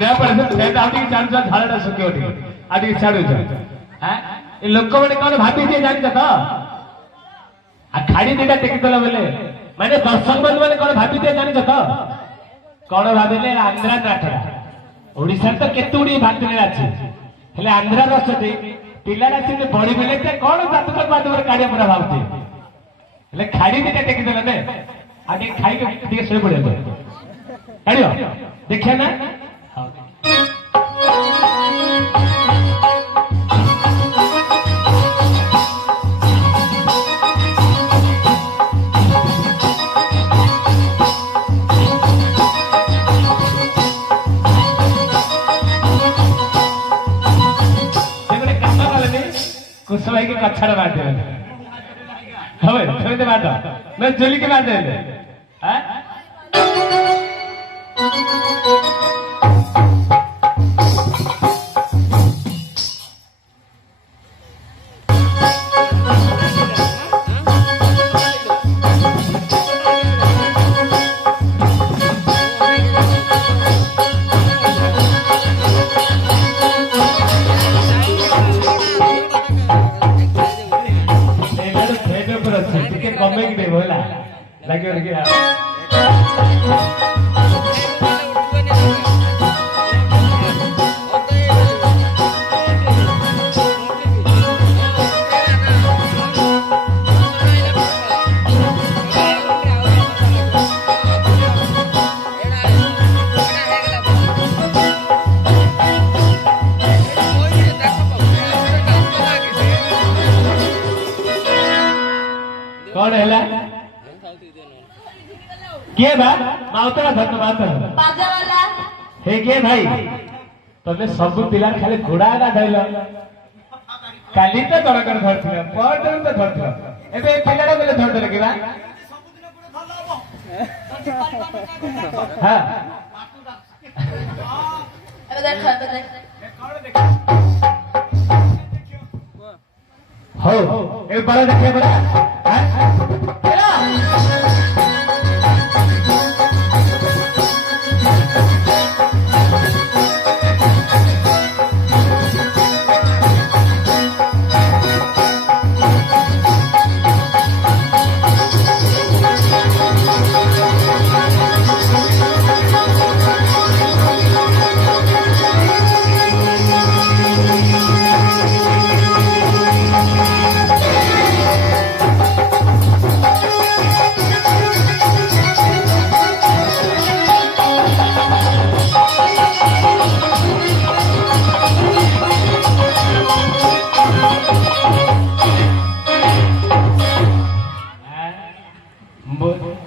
ଗାଧେଇବା ପରେ ଫେର ଆଉ ଟିକେ ଛାଡୁଛ ଝାଳଟା ଶୁଖିବ ଟିକେ ଆଉ ଟିକେ ଛାଡୁଛ ଏ ଲୋକମାନେ କଣ ଭାବିଥିବେ ଜାଣିଛ ତ ଖାଡି ଦିଟା ଟେକିଦେଲ ବୋଲେ ମାନେ ଦର୍ଶକ ବନ୍ଧୁ ମାନେ କଣ ଭାବିଥିବେ ଜାଣିଛ ତ କଣ ଭାବିଲେ ଆନ୍ଧ୍ରା ନାଟଟା ଓଡିଶାରେ ତ କେତେ ଗୁଡିଏ ଭାତୁଣୀ ଅଛି ହେଲେ ଆନ୍ଧ୍ରା ରସଟି ପିଲାଟା ସେମିତି ବଢି ବେଲେ କଣ ଜାତକ ମାଧ୍ୟମରେ କାଢିବା ପୁରା ଭାବୁଛି ହେଲେ ଖାଡି ଦିଟା ଟେକିଦେଲେ ନେ ଆଉ ଟିକେ ଖାଇକି ଟିକେ ଶୋଇ ପଡିବ କାଢିବ ଦେଖିବା ନା कुसुमाई के कच्छड़ मार दे हवे थोड़े मार दो मैं जोली के मार दे हैं लगे कौन है के बा माउतरा धन्यवाद बाजा वाला हे के भाई तमे सब पिला खाली घोड़ा ना धइलो काली तो दरकर धरथिला परदन तो धरथिला एबे पिलाडा बोले धर देले के बा हां एबे देख कौन देख हो ए बड़ा देखे बड़ा हां चला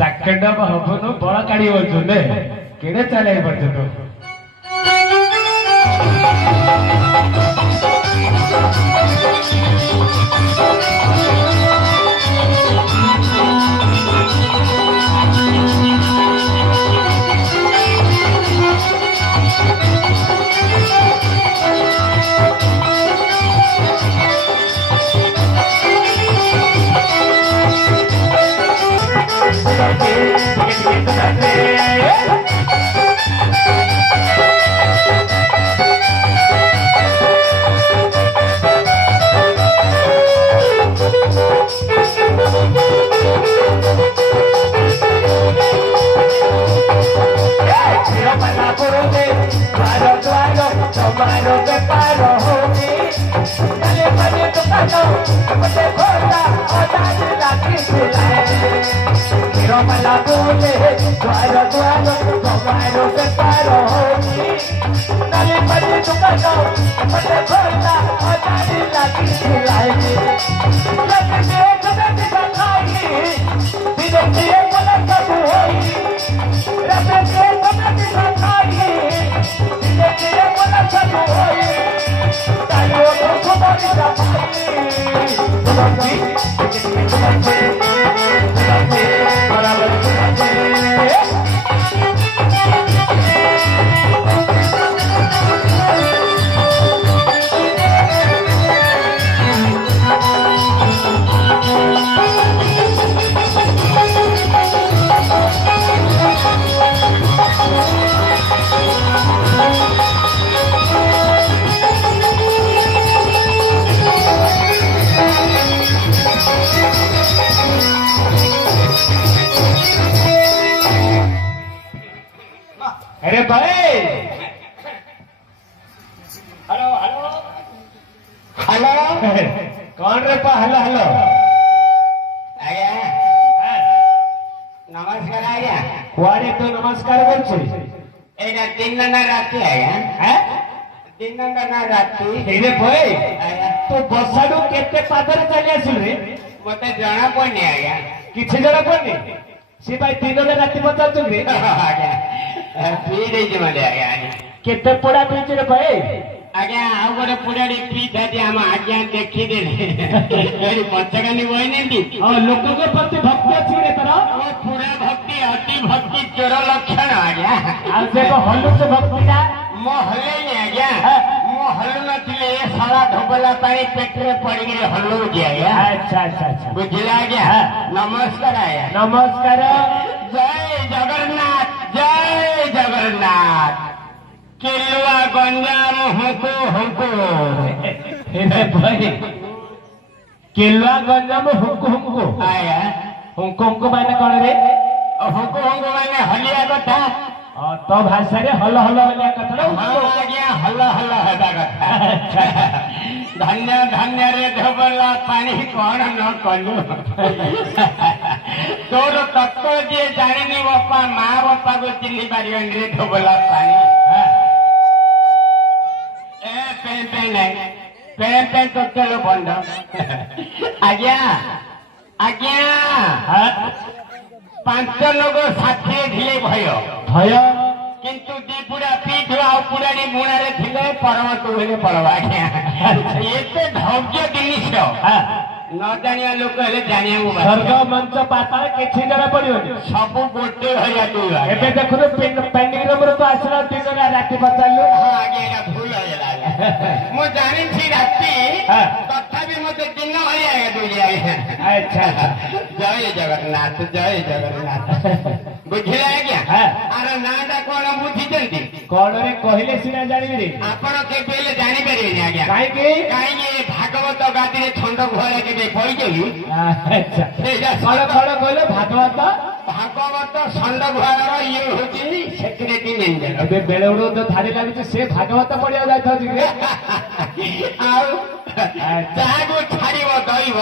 चक्कंडा हबनो बड़ा काढ़ी बोलছো ने केड़े चले पड़छो तो अरे भाई हेलो हेलो हेलो कौन रे पा हेलो हेलो आज्ञा नमस्कार आज्ञा कुआड़े तो नमस्कार करछे एटा 3 नंबर राति आज्ञा हैं 3 नंबर राति एरे भाई आज्ञा तो बसाडू केते पादरे चली आसिल रे मते जणा पड़नी आज्ञा किछि जणा पड़नी से भाई 3 नंबर राति पचार रे आज्ञा पी देछि मते आज्ञा केते पोड़ा पीछ रे भाई आज्ञा आउ गोटे पुराड़ी पी थाती हम आज्ञा देखी देले पचकानी बहिनी लोक के प्रति भक्ति अछि रे तोरा पूरा भक्ति अति भक्ति चोर लक्षण आज्ञा आ से को हल्लू से भक्ति का मो हले आज्ञा मो हल्लू नथिले सारा ढोबला पानी पेटरे पड़ी गरे हल्लू जी आज्ञा अच्छा अच्छा अच्छा बुझला आज्ञा नमस्कार आज्ञा नमस्कार जय जगन्नाथ किलुआ गंजाम हुको हुको हे भाई केलुआ गंजाम हुको हुको आया हुको हुको माने कौन रे हुको हुको माने हलिया कथा तो भाषा रे हल हल वाला कथा आज्ञा हल हल हेबा कथा धन्य धन्य रे ढोबला पानी कौन न कलु तोर तत्व जे जानिनी बापा माँ बापा को चिन्ह पारिबन रे ढोबला पानी पें तो चलो बंद आज्ञा आज्ञा 5 लोग साथी ढिले भय भय किंतु दीपुरा पीठ आउ पुराणी मुणारे थिले परम तुले पड़वा आज्ञा एते धौर्य जिनिस न जानिया लोक हेले जानिया स्वर्ग मंच पाताल किछि जरा पड़िबनी सब गोटे भया तू एबे देखु पेंडिंग नंबर तो आसला 3 राति बचालु हां आगे एटा भूल होयला मो जानि छी राति तथापि मते दिन होया आगे तू जाय अच्छा जय जगन्नाथ बुझिला आज्ञा आर नाटा कोन बुझिचंती कोन रे कहिले सिना जानिबी रे आपण के बेले जानि परिबेनी आज्ञा काई भागवत गादी रे छंड घरे के पड़ी गेली अच्छा खड़ खड़ कहले भागवत छंड घर ये होची सेक्रेटरी मेंबर अबे बेले उडो तो थारी लागी से भागवत पड़िया जाय थी रे आउ तागो छाड़ीबो दैव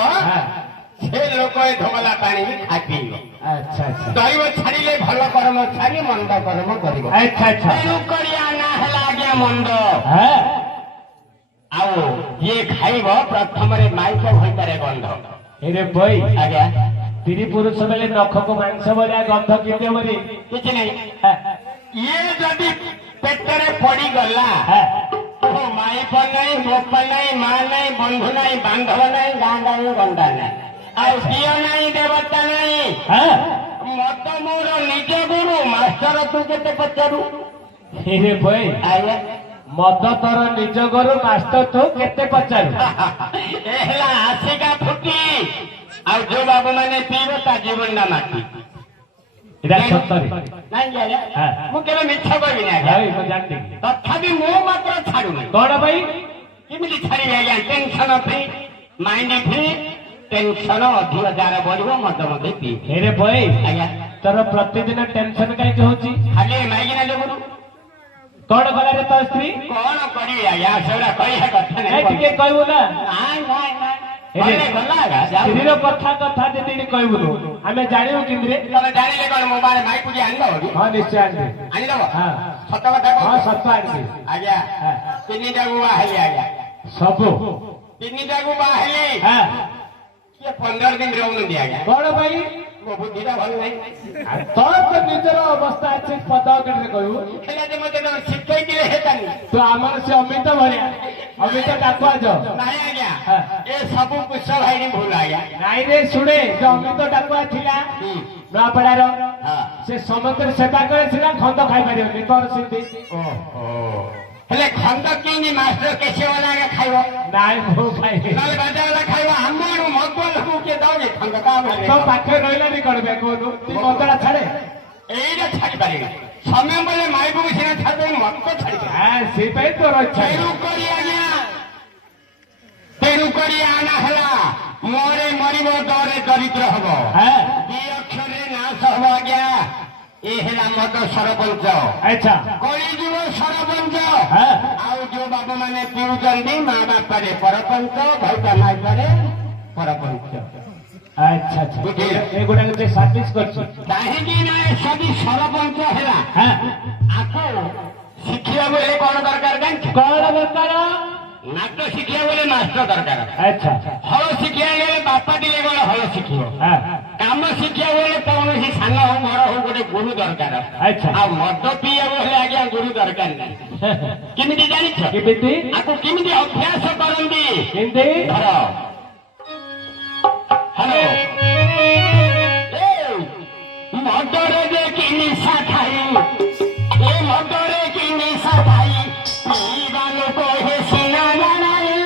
से लोक ढोबला पानी खापीब अच्छा अच्छा दैव छाड़ीले भल कर्म छाड़ी मंद कर्म करिबो अच्छा अच्छा तेनु करिया ना हला आज्ञा मंद आओ ये खाइब प्रथम रे माइक भीतर गंध एरे भाई आज्ञा स्त्री पुरुष बेले नख को मांस भरिया गंध किते मरे किछ नहीं ये जदि पेटरे पड़ी गला तो माई पर नहीं बाप नहीं मां नहीं बंधु नहीं बांधव नहीं गांडा नहीं गंडा नहीं ଆଉ ଝିଅ ନାହିଁ ଦେବତା ନାହିଁ ମତ ମୋର ନିଜ ଗୁରୁ ମାଷ୍ଟର ତୁ କେତେ ପଚାରୁ हे भाई ଆଜ୍ଞା मद तोर निज गुरु मास्टर तू केते पचारू ଏ ହେଲା ଆସିକା ଫୁଟି ଆଉ ଯୋଉ ବାବୁ ମାନେ ପିଇବ ତା ଜୀବନ ନା ମାଟି ଏଟା ସତରେ ନାଇଁ ଆଜ୍ଞା ମୁଁ କେବେ ମିଛ କହିବିନି ଆଜ୍ଞା ମୁଁ ଜାଣିନି ତଥାପି ମୁଁ ମାତ୍ର ଛାଡୁନି କଣ ଭାଇ କେମିତି ଛାଡିବି ଆଜ୍ଞା tension free mind free tension अधिक जार बढ़ मद मत पी हेरे भाई आज्ञा तोर प्रतिदिन टेंशन कहीं होची खाली माइकिना लोगरू कौन गला रे तो स्त्री कौन करी आज्ञा सेरा कहिया कथा ए टिके कहू ना नाइ नाइ नाइ हेरे गला स्त्री रो कथा जदी कहबुनु हमें जानियो किंद्रे तमे जानिले कोन मोबाइल माइक पुजी आनी दो हां निश्चय आनी आनी दो हां सत कथा को हां सत आनी आज्ञा तीनटा गुवा हेली आज्ञा सब तीनटा गुवा हेली हां ये 15 दिन रहउनु दिया आज्ञा कौन भाई वो बुद्धिटा भल नहीं तो निजर अवस्था अच्छे पता करके कहू हेला जे मते तो शिक्षय दिले हेतानी तो आमर से अमित भरिया अमित डाकुआ जो नहीं आज्ञा ए सब कुछ भाई ने भूल आज्ञा नहीं रे सुने जो अमित डाकुआ थिला नपड़ार से समग्र सेवा करे सिना खंड खाई परियो तोर सिद्धि ओहो हेले खंड किनी मास्टर केसे वाला के खाइबो नाइ भो खाइ नल बाजा वाला खाइबो हमरो मगल हु के दागे खंड का बोले तो पाखे रहिला नि करबे कोनु ती मदरा छाड़े एइरा छाड़ी पारे समय बोले माइबु सिना छाड़े मत तो छाड़ी हां से पे तो रक्षा तेरु करी आना हला मोरे मरिबो दरे दरिद्र हबो हां दी अक्षरे नाश हबो आज्ञा ଏ ହେଲା ମଦ ସରପଞ୍ଚ ଆଚ୍ଛା କଳିଯୁଗ ସରପଞ୍ଚ ହଁ ଆଉ ଯୋଉ ବାପା ମାନେ ପିଉଛନ୍ତି ମା ବାପାରେ ସରପଞ୍ଚ ଭାଇଟା ମାଇପାରେ ସରପଞ୍ଚ ଆଚ୍ଛା ଆଚ୍ଛା ଏଗୁଡାକ ସେ ସର୍ଭିସ କରୁଛି କାହିଁକି ନା ଯଦି ସରପଞ୍ଚ ହେଲା ହଁ ଆକୁ ଶିଖିବା ବେଳେ କଣ ଦରକାର ଜାଣିଛ କଣ ଦରକାର ନାଟ ଶିଖିବା ବେଳେ ମାଷ୍ଟର ଦରକାର ଆଚ୍ଛା ହଳ ଶିଖିବା ଗଲେ ବାପା ଟିକେ ଗଲେ ହଳ ଶିଖିବ ହଁ କାମ ଶିଖିବା ବେଳେ କୌଣସି ସାନ ହଉ ଘର ହଉ ଗୋଟେ ଗୁରୁ ଦରକାର ଆଚ୍ଛା ଆଉ ମଦ ପିଇବାକୁ ହେଲେ ଆଜ୍ଞା ଗୁରୁ ଦରକାର ନାହିଁ କେମିତି ଜାଣିଛ କେମିତି ଆକୁ କେମିତି ଅଭ୍ୟାସ କରନ୍ତି କେମିତି ଧର ହ୍ୟାଲୋ ମଦରେ ଯେ କି ନିଶା ଖାଇ ଏ ମଦରେ କି ନିଶା ଖାଇ ପିଇବା ଲୋକ ହେ ସିନା ଜାଣାଇ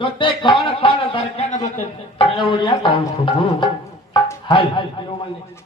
ତୋତେ କଣ କଣ ଦରକାର ମତେ ଓଡ଼ିଆ କଣ ସବୁ ହାଲ